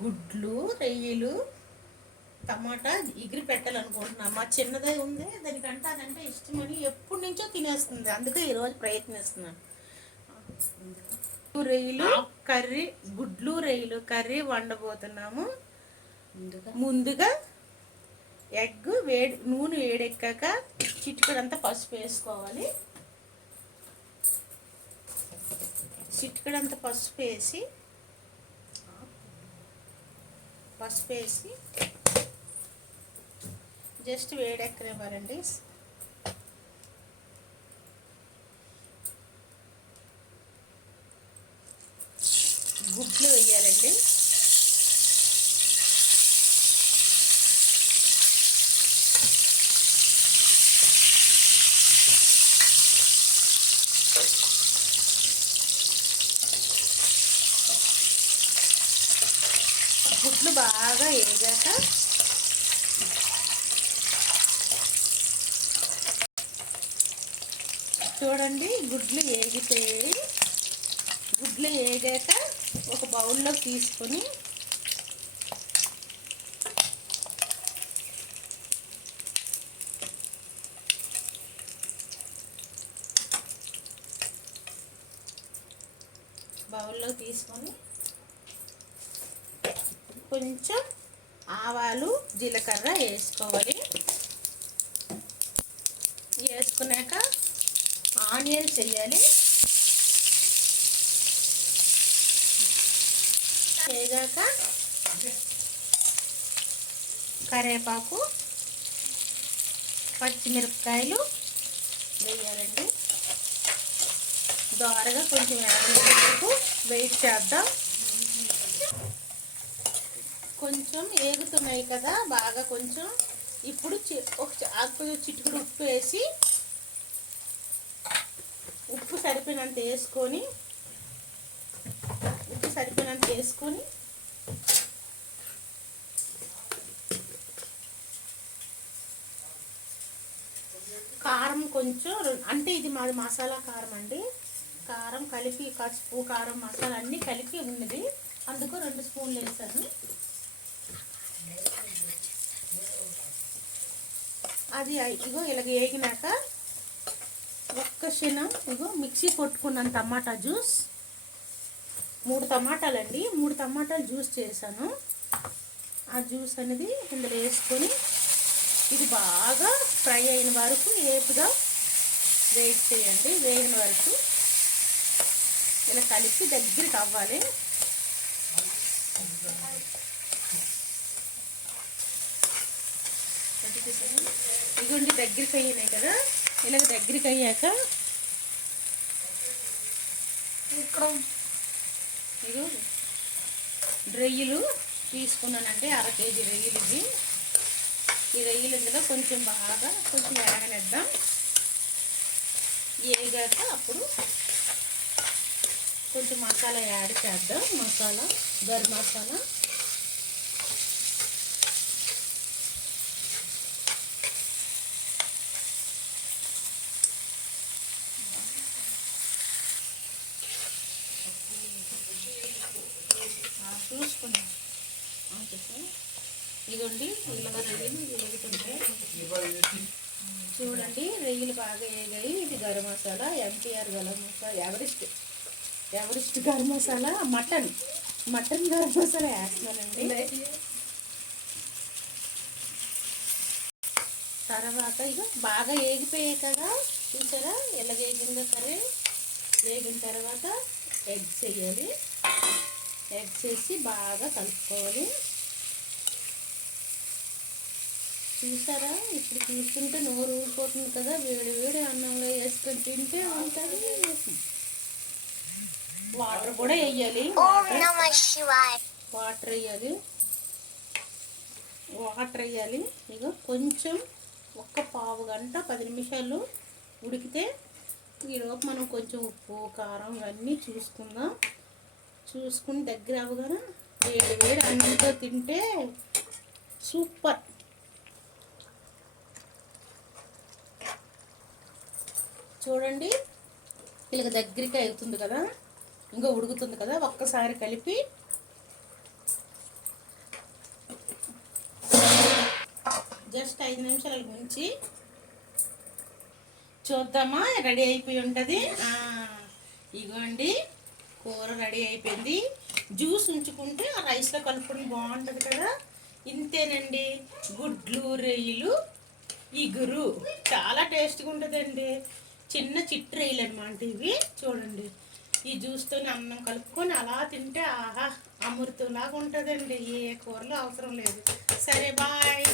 గుడ్లు, రొయ్యలు, టమాటా ఎగిరి పెట్టాలనుకుంటున్నా. మా చిన్నదే ఉంది, దానికంటే అదంటే ఇష్టమని ఎప్పటి నుంచో తినేస్తుంది. అందుకే ఈరోజు ప్రయత్నిస్తున్నాను. రొయ్యలు కర్రీ, గుడ్లు రొయ్యలు కర్రీ వండబోతున్నాము. ముందుగా ఎగ్ నూనె వేడెక్కాక చిటికెడంతా పసుపు వేసుకోవాలి. చిటికెడంతా పసుపు వేసి జస్ట్ వేడెక్కనివ్వాలండి. గుడ్లు వేయాలండి. గుడ్లు బాగా వేగాక చూడండి, గుడ్లు వేగాక ఒక బౌల్లో తీసుకొని కొంచెం ఆవాలు, జీలకర్ర వేసుకోవాలి. వేసుకున్నాక ఆనియన్స్ వేయాలి. వేగాక కరివేపాకు, పచ్చిమిరపకాయలు వేయాలండి. దోరగా కొంచెం వేగేందుకు వెయిట్ చేద్దాం. కొంచెం వేగుతున్నాయి కదా బాగా. కొంచెం ఇప్పుడు కొంచెం చిటికెడు ఉప్పు వేసి, ఉప్పు సరిపోయినంత వేసుకొని కారం కొంచెం, అంటే ఇది మాది మసాలా కారం అండి. కారం కలిపి పసుపు, కారం, మసాలా అన్నీ కలిపి ఉన్నది, అందుకు 2 స్పూన్లు వేసాను. అది ఇగో ఇలాగ వేగినాక ఒక్క క్షణం ఇగో మిక్సీ కొట్టుకున్నాను టమాటా జ్యూస్. 3 టమాటాలండి, 3 టమాటాలు జ్యూస్ చేశాను. ఆ జ్యూస్ అనేది ఇందులో వేసుకొని ఇది బాగా ఫ్రై అయిన వరకు ఏపుగా వెయిట్ చేయండి. వేగిన వరకు ఇలా కలిపి దగ్గరికి అవ్వాలి. ఇదిగోండి దగ్గరికి అయ్యినాయి కదా. ఇలాగ దగ్గరికి అయ్యాక ఇగో రొయ్యలు తీసుకున్నానంటే 1/2 కేజీ రొయ్యలు ఇవి. ఈ రొయ్యలు ఇందులో కొంచెం వేగనిద్దాం. వేగాక అప్పుడు కొంచెం మసాలా యాడ్ చేద్దాం. గరం మసాలా, చూసుకున్నాం. ఇదిగోండి ఇలాగ రొయ్యలు వేగుతుంటే చూడండి, రొయ్యలు బాగా వేగాయి. ఇది garam masala, MTR garam masala, Everest garam masala, mutton garam masala వేస్తున్నానండి. తర్వాత ఇక బాగా వేగిపోయాయి కదా, చూసారా ఎలా వేగిందో కర్రీ. వేగిన తర్వాత ఎగ్స్ వేయాలి. ఎగ్స్ వేసి బాగా కలుపుకోవాలి. చూసారా, ఇప్పుడు చూస్తుంటే నోరు ఊరిపోతుంది కదా. వేడి అన్నంలో వేసుకొని తింటే ఉంటుంది. వాటర్ కూడా వేయాలి. వాటర్ వేయాలి. ఇక కొంచెం ఒక్క పావు గంట 10 నిమిషాలు ఉడికితే ఈలోపు మనం కొంచెం ఉప్పు, కారం ఇవన్నీ చూసుకుని దగ్గర అవ్వగానే వేడి అన్నంతో తింటే సూపర్. చూడండి ఇలాగ దగ్గరికి అవుతుంది కదా, ఇంకా ఉడుకుతుంది కదా. ఒక్కసారి కలిపి 5 నిమిషాలు ఉంచి చూద్దామా, రెడీ అయిపోయి ఉంటుంది. ఇగోండి కూర రెడీ అయిపోయింది. జ్యూస్ ఉంచుకుంటే ఆ రైస్లో కలుపుకొని బాగుంటుంది కదా. ఇంతేనండి, గుడ్లు రొయ్యలు ఇగురు. చాలా టేస్ట్గా ఉంటుందండి. చిన్న చిట్టు రొయ్యలు అనమాట ఇవి. చూడండి, ఈ జ్యూస్తో అన్నం కలుపుకొని అలా తింటే ఆహా అమృతంలాగా ఉంటుందండి. ఏ కూరలో అవసరం లేదు. సరే బాయ్.